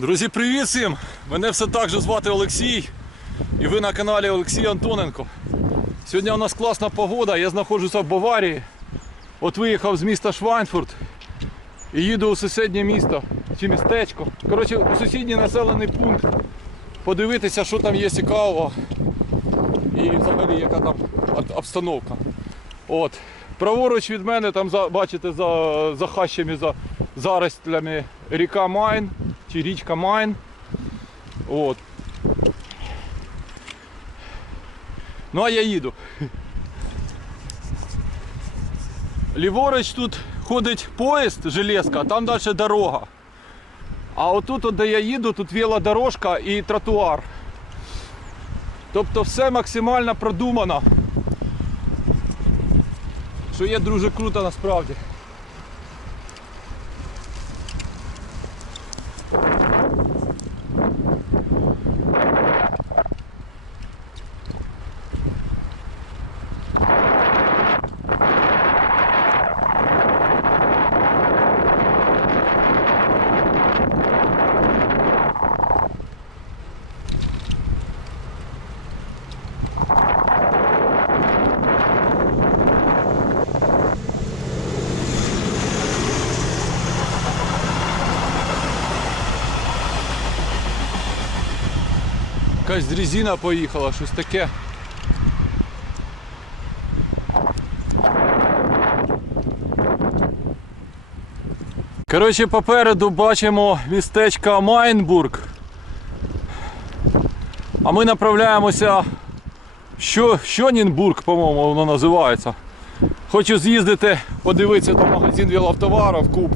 Друзі, привіт всім! Мене все так же звати Олексій. І ви на каналі Олексій Антоненко. Сьогодні у нас класна погода, я знаходжуся в Баварії. От виїхав з міста Швайнфурт і їду у сусіднє місто чи містечко. Коротше, у сусідній населений пункт. Подивитися, що там є цікавого і взагалі яка там обстановка. От. Праворуч від мене, там бачите, за, за хащами, за заростлями ріка Майн чи річка Майн. От. Ну а я їду. Ліворуч тут ходить поїзд, железка, а там далі дорога. А отут, от, де я їду, тут велодорожка і тротуар. Тобто все максимально продумано. Що є дуже круто насправді. Якась дрезина поїхала, щось таке. Коротше, попереду бачимо містечко Майнбург. А ми направляємося що, Щонінбург, по-моєму, воно називається. Хочу з'їздити, подивитися там магазин велотоварів, куб.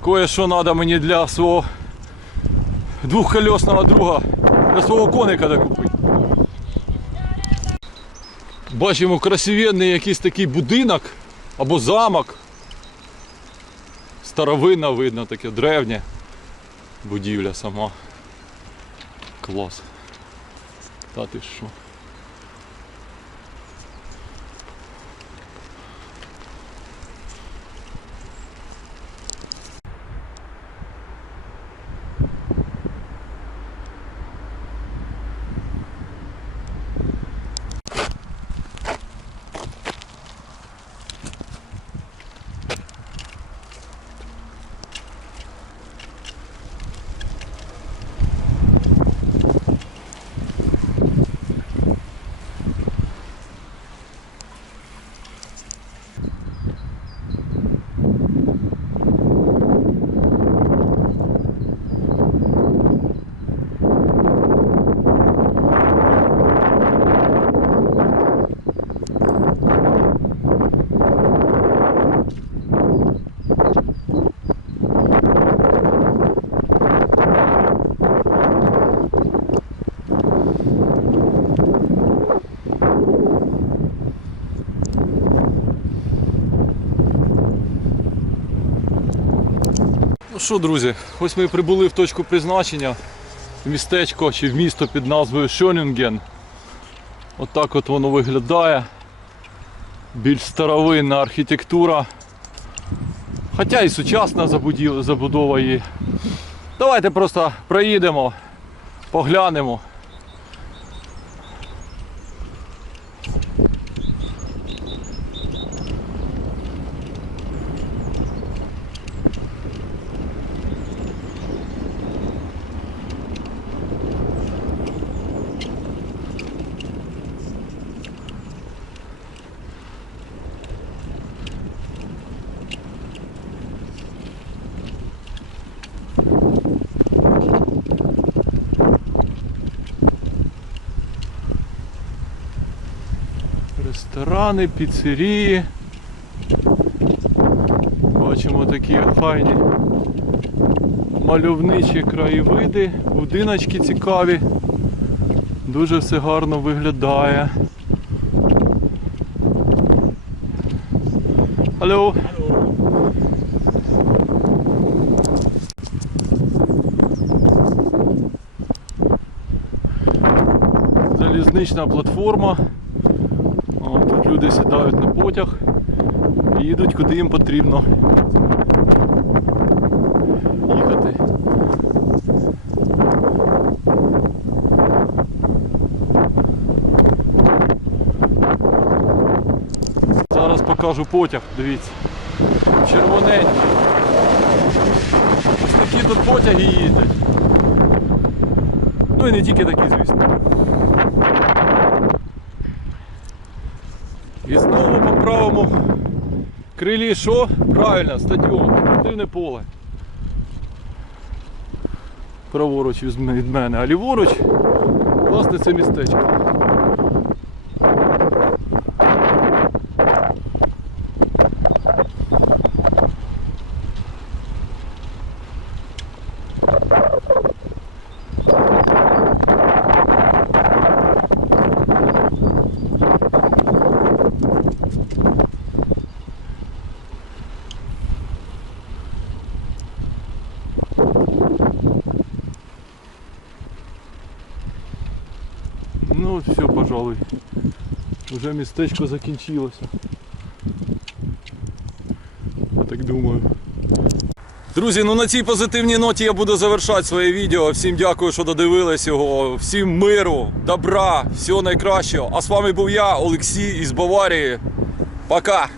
Кое-що треба мені для свого двохколесного друга для свого коника докупити. Бачимо красивенний якийсь такий будинок або замок. Старовинна видно, таке древнє будівля сама. Клас. Та ти що? Ну що, друзі, ось ми прибули в точку призначення в містечко чи в місто під назвою Шонінген. Отак от воно виглядає. Більш старовинна архітектура. Хоча і сучасна забудова її. Давайте просто проїдемо, поглянемо. Ресторани, піцерії. Бачимо такі файні мальовничі краєвиди, будиночки цікаві. Дуже все гарно виглядає. Алло. Залізнична платформа. Тут люди сідають на потяг і їдуть куди їм потрібно їхати. Зараз покажу потяг, дивіться. Червоненький. Ось такі тут потяги їздять. Ну і не тільки такі, звісно. Правому крилі що? Правильно, стадіон, спортивне поле. Праворуч від мене, а ліворуч, власне, це містечко. Ну, все, пожалуй. Уже містечко закінчилося. Я так думаю. Друзі, ну на цій позитивній ноті я буду завершати своє відео. Всім дякую, що додивились його. Всім миру, добра, всього найкращого. А з вами був я, Олексій із Баварії. Пока!